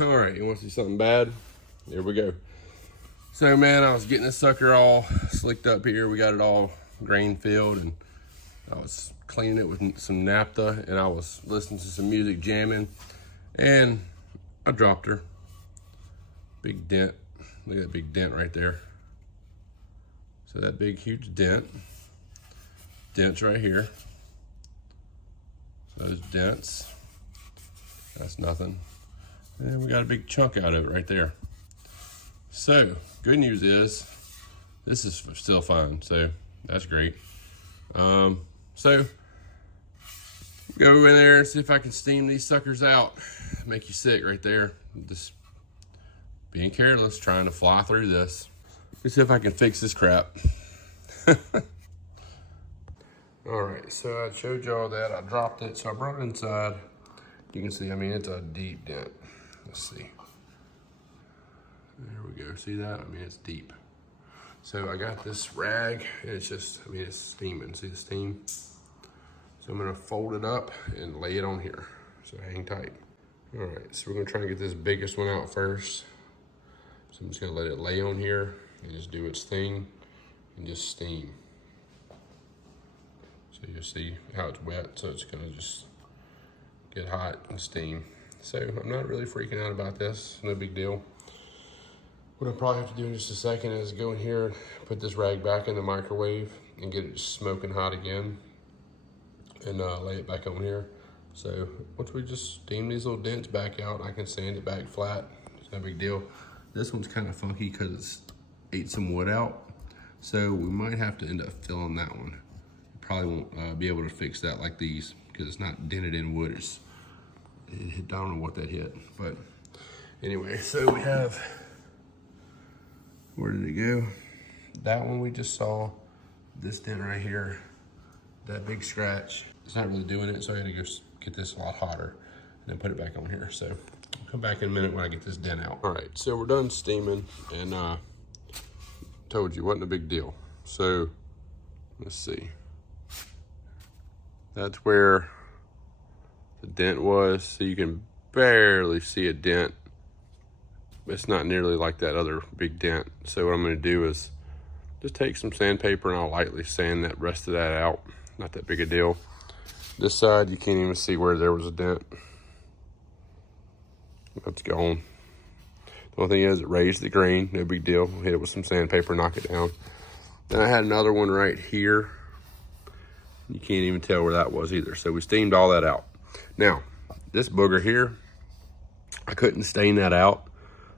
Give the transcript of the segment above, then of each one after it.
All right, you want to see something bad? Here we go. So man, I was getting this sucker all slicked up here. We got it all grain filled, and I was cleaning it with some naphtha, and I was listening to some music, jamming, and I dropped her. Big dent. Look at that big dent right there. So that big, huge dent. Dents right here. Those dents. That's nothing. And we got a big chunk out of it right there. So, good news is, this is still fine, so that's great. So, go in there and see if I can steam these suckers out. Make you sick right there. Just being careless, trying to fly through this. Let's see if I can fix this crap. All right, so I showed y'all that I dropped it, so I brought it inside. You can see, I mean, it's a deep dent. Let's see. There we go, see that? I mean, it's deep. So I got this rag, and it's just, I mean, it's steaming. See the steam? So I'm gonna fold it up and lay it on here. So hang tight. All right, so we're gonna try and get this biggest one out first. So I'm just gonna let it lay on here and just do its thing and just steam. So you'll see how it's wet, so it's gonna just get hot and steam. So I'm not really freaking out about this, no big deal. What I'll probably have to do in just a second is go in here, put this rag back in the microwave and get it smoking hot again and lay it back on here. So once we just steam these little dents back out, I can sand it back flat. It's no big deal. This one's kind of funky because it's ate some wood out. So we might have to end up filling that one. Probably won't be able to fix that like these because it's not dented in wood. I don't know what that hit, but anyway, so we have, where did it go? That one we just saw, this dent right here, that big scratch. It's not really doing it, so I gotta go get this a lot hotter and then put it back on here. So I'll come back in a minute when I get this dent out. All right, so we're done steaming, and told you, wasn't a big deal. So let's see. That's where the dent was, so you can barely see a dent. It's not nearly like that other big dent. So what I'm gonna do is just take some sandpaper and I'll lightly sand that rest of that out. Not that big a deal. This side, you can't even see where there was a dent. That's gone. The only thing is it raised the grain, no big deal. Hit it with some sandpaper, knock it down. Then I had another one right here. You can't even tell where that was either. So we steamed all that out. Now, this booger here, I couldn't stain that out.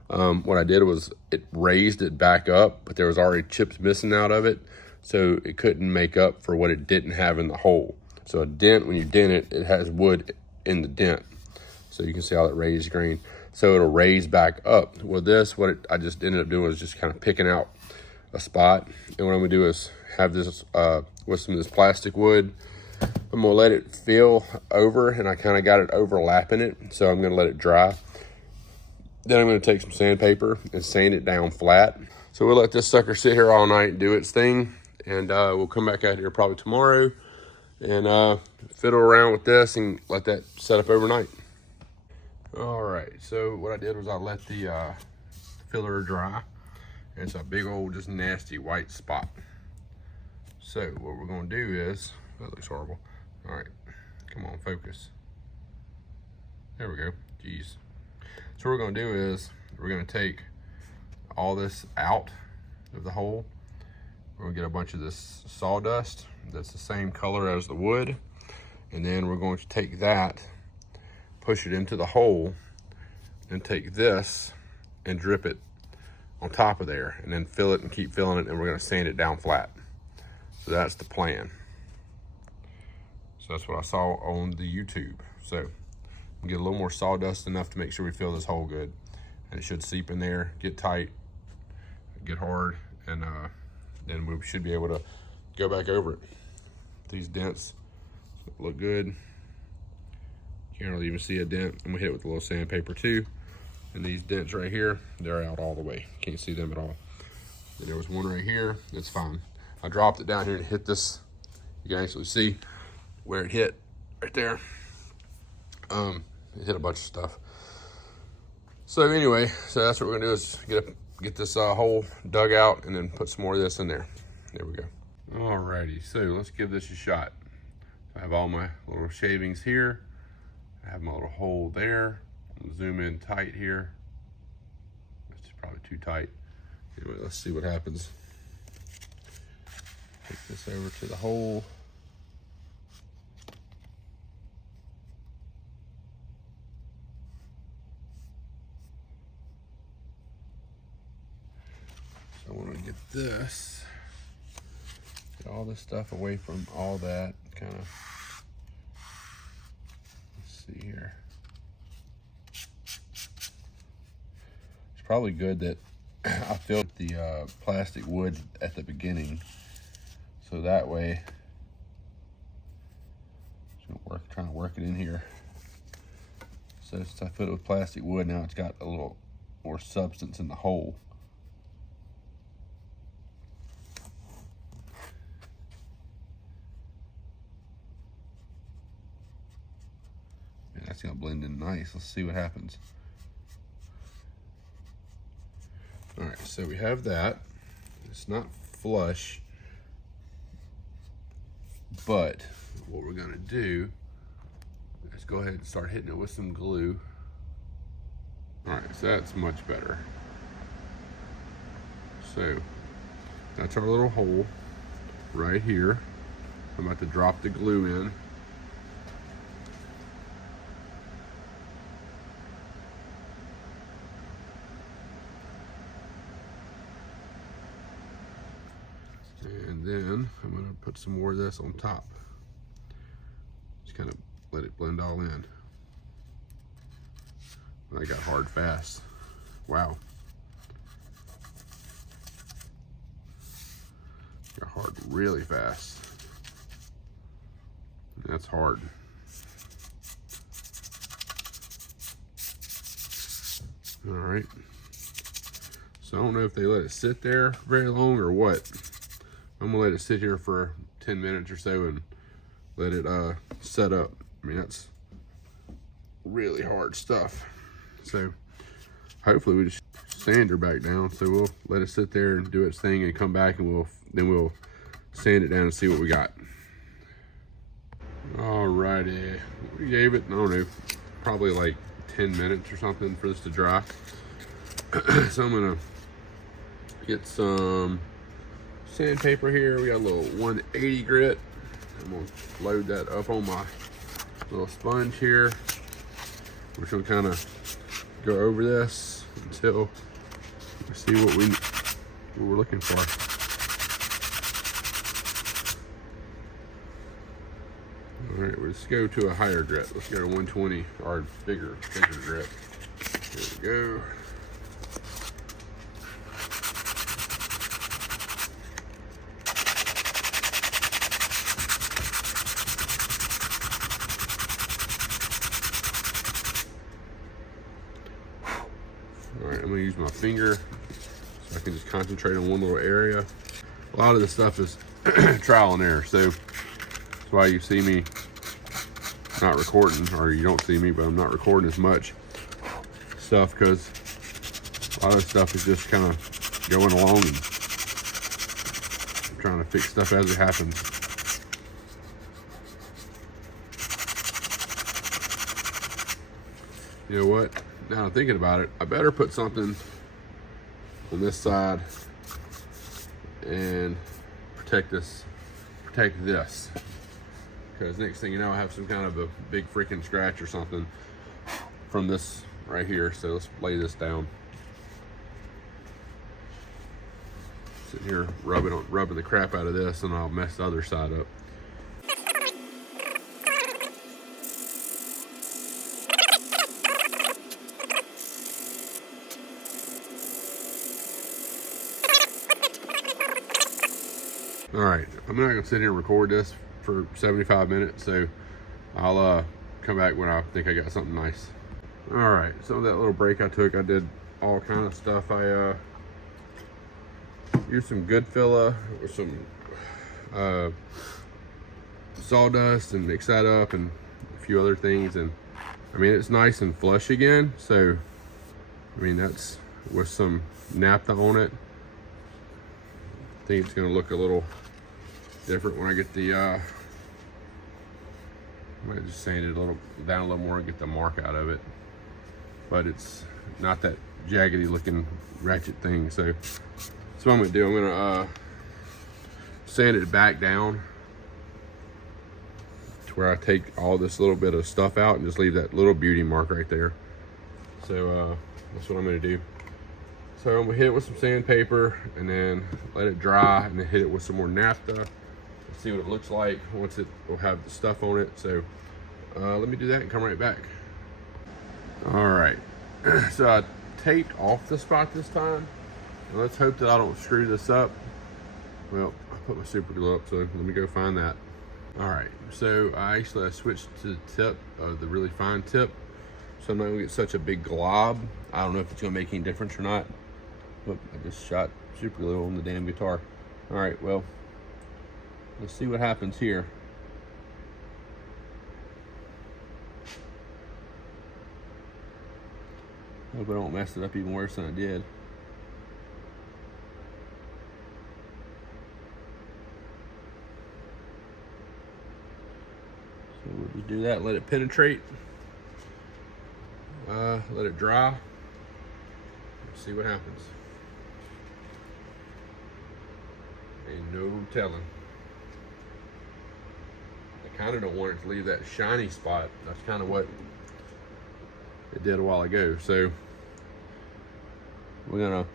What I did was it raised it back up, but there was already chips missing out of it. So it couldn't make up for what it didn't have in the hole. So a dent, when you dent it, it has wood in the dent. So you can see all that raised grain. So it'll raise back up. Well, this, I just ended up doing was just kind of picking out a spot. And what I'm gonna do is have this, with some of this plastic wood, I'm gonna let it fill over, and I kind of got it overlapping it. So I'm gonna let it dry. Then I'm gonna take some sandpaper and sand it down flat. So we'll let this sucker sit here all night and do its thing. And we'll come back out here probably tomorrow and fiddle around with this and let that set up overnight. All right, so what I did was I let the filler dry. It's a big old, just nasty white spot. So what we're gonna do is, that looks horrible. All right, come on, focus. There we go, jeez. So what we're gonna do is, we're gonna take all this out of the hole. We're gonna get a bunch of this sawdust that's the same color as the wood. And then we're going to take that, push it into the hole, and take this and drip it on top of there, and then fill it and keep filling it, and we're gonna sand it down flat. So that's the plan. So that's what I saw on the YouTube. So get a little more sawdust, enough to make sure we fill this hole good. And it should seep in there, get tight, get hard, and then we should be able to go back over it. These dents look good. Can't really even see a dent. I'm gonna hit it with a little sandpaper too. And these dents right here, they're out all the way. Can't see them at all. And there was one right here, it's fine. I dropped it down here and hit this. You can actually see where it hit right there. It hit a bunch of stuff. So anyway, so that's what we're gonna do is get this hole dug out and then put some more of this in there. There we go. Alrighty, so let's give this a shot. I have all my little shavings here. I have my little hole there. I'm gonna zoom in tight here. It's probably too tight. Anyway, let's see what happens. Take this over to the hole. So I want to get this, get all this stuff away from all that. Kind of, let's see here. It's probably good that I filled the plastic wood at the beginning, so that way, trying to work it in here. So since I put it with plastic wood, now it's got a little more substance in the hole. And that's gonna blend in nice. Let's see what happens. All right, so we have that. It's not flush, but what we're gonna do is go ahead and start hitting it with some glue. All right, so that's much better. So that's our little hole right here. I'm about to drop the glue in. And then I'm gonna put some more of this on top. Just kind of let it blend all in. I got hard fast. Wow. Got hard really fast. That's hard. All right. So I don't know if they let it sit there very long or what. I'm gonna let it sit here for 10 minutes or so and let it set up. I mean, that's really hard stuff. So hopefully we just sand her back down. So we'll let it sit there and do its thing and come back and we'll sand it down and see what we got. Alrighty, we gave it, I don't know, probably like 10 minutes or something for this to dry. So I'm gonna get some sandpaper here. We got a little 180 grit. I'm gonna load that up on my little sponge here. We're gonna kind of go over this until we see what we're looking for. All right, let's go to a higher grit. Let's go to 120 or bigger grit. There we go. All right, I'm gonna use my finger so I can just concentrate on one little area. A lot of this stuff is trial and error, so that's why you see me not recording, or you don't see me, but I'm not recording as much stuff because a lot of stuff is just kind of going along and trying to fix stuff as it happens. You know what? Now I'm thinking about it, I better put something on this side and protect this. Because next thing you know, I have some kind of a big freaking scratch or something from this right here. So let's lay this down. Sitting here rubbing the crap out of this, and I'll mess the other side up. All right, I'm not gonna sit here and record this for 75 minutes, so I'll come back when I think I got something nice. All right, so that little break I took, I did all kind of stuff. I used some good filla with some sawdust and mix that up and a few other things, and I mean, it's nice and flush again. So I mean, that's with some naphtha on it. I think it's gonna look a little different when I get the, I might just sand it down a little more and get the mark out of it. But it's not that jaggedy looking ratchet thing. So that's what I'm gonna do. I'm gonna sand it back down to where I take all this little bit of stuff out and just leave that little beauty mark right there. So that's what I'm gonna do. So I'm gonna hit it with some sandpaper and then let it dry and then hit it with some more naphtha. See what it looks like once it will have the stuff on it. So let me do that and come right back. All right, so I taped off the spot this time. And let's hope that I don't screw this up. Well, I put my super glue up, so let me go find that. All right, so I switched to the tip of the really fine tip. So I'm not gonna get such a big glob. I don't know if it's gonna make any difference or not. Look, I just shot super glue on the damn guitar. All right, well, let's see what happens here. Hope I don't mess it up even worse than I did. So we'll just do that, let it penetrate. Let it dry. Let's see what happens. Ain't no telling. I kind of don't want it to leave that shiny spot. That's kind of what it did a while ago. So we're gonna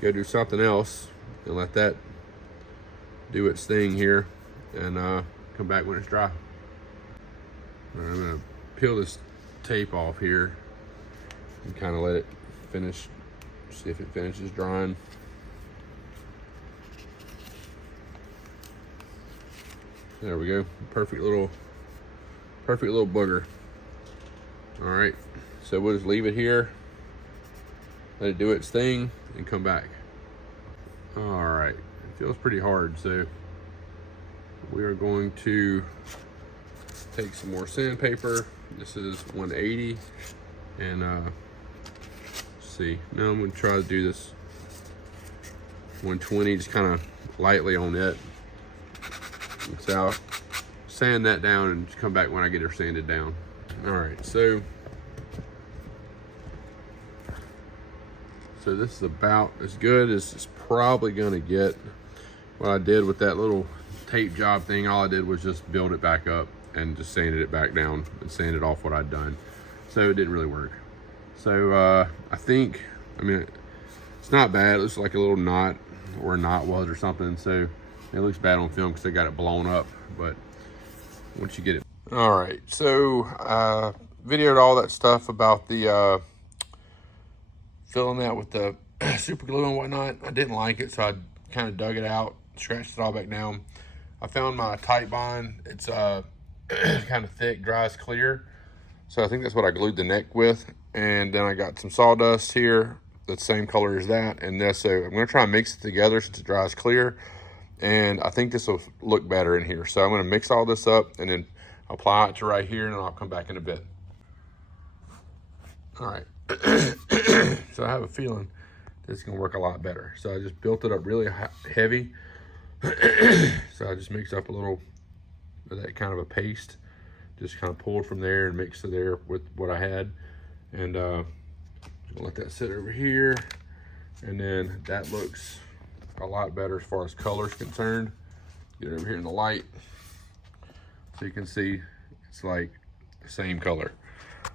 go do something else and let that do its thing here and come back when it's dry. All right, I'm gonna peel this tape off here and kind of let it finish, see if it finishes drying. There we go, perfect little booger. All right, so we'll just leave it here, let it do its thing and come back. All right, it feels pretty hard, so we are going to take some more sandpaper. This is 180, and let's see. Now I'm gonna try to do this 120, just kind of lightly on it. So I'll sand that down and come back when I get her sanded down. All right, so this is about as good as it's probably gonna get. What I did with that little tape job thing, all I did was just build it back up and just sanded it back down and sanded off what I'd done. So it didn't really work. So I think, I mean, it's not bad. It looks like a little knot where a knot was or something. So it looks bad on film because they got it blown up, but once you get it. All right, so videoed all that stuff about the filling that with the super glue and whatnot. I didn't like it, so I kind of dug it out, scratched it all back down. I found my tight bond. It's kind of thick, dries clear. So I think that's what I glued the neck with. And then I got some sawdust here, the same color as that. And this, so I'm gonna try and mix it together since it dries clear. And I think this will look better in here. So I'm gonna mix all this up and then apply it to right here, and then I'll come back in a bit. All right, so I have a feeling this is gonna work a lot better. So I just built it up really heavy. So I just mixed up a little of that kind of a paste, just kind of pulled from there and mixed it there with what I had. And just gonna let that sit over here. And then that looks a lot better as far as color is concerned. Get it over here in the light so you can see it's like the same color.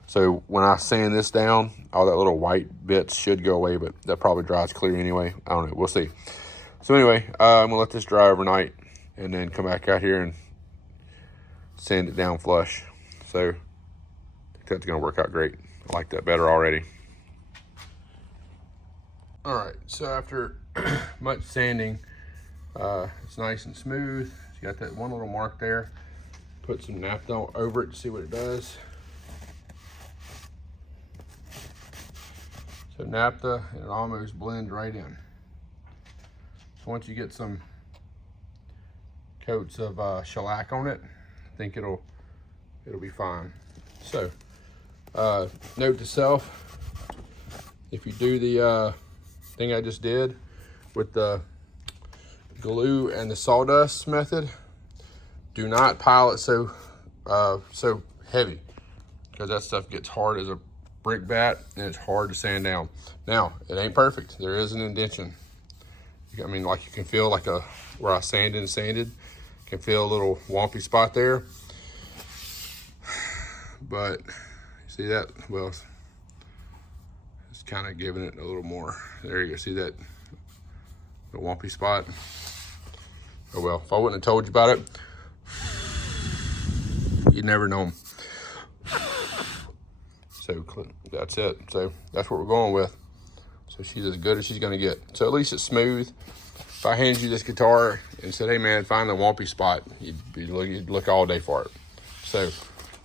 So when I sand this down, all that little white bits should go away, but that probably dries clear anyway. I don't know, we'll see. So anyway, I'm gonna let this dry overnight and then come back out here and sand it down flush. So I think that's gonna work out great. I like that better already. All right, so after much sanding, it's nice and smooth. It's got that one little mark there. Put some naphtha over it to see what it does. So naphtha, and it almost blends right in. So once you get some coats of shellac on it, I think it'll be fine. So Note to self, if you do the thing I just did with the glue and the sawdust method, do not pile it so heavy, because that stuff gets hard as a brick bat and it's hard to sand down. Now, it ain't perfect. There is an indentation. I mean, like you can feel like where I sanded and sanded, you can feel a little wompy spot there. But you see that? Well, it's kind of giving it a little more. There you go, see that? The wompy spot. Oh well, if I wouldn't have told you about it, you'd never know them. So that's it. So that's what we're going with. So she's as good as she's gonna get. So at least it's smooth. If I handed you this guitar and said, hey man, find the wompy spot, you'd look all day for it. So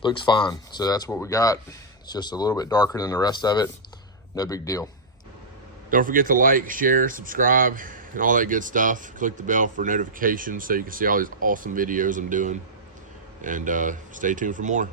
looks fine. So that's what we got. It's just a little bit darker than the rest of it. No big deal. Don't forget to like, share, subscribe, and all that good stuff. Click the bell for notifications so you can see all these awesome videos I'm doing. And stay tuned for more.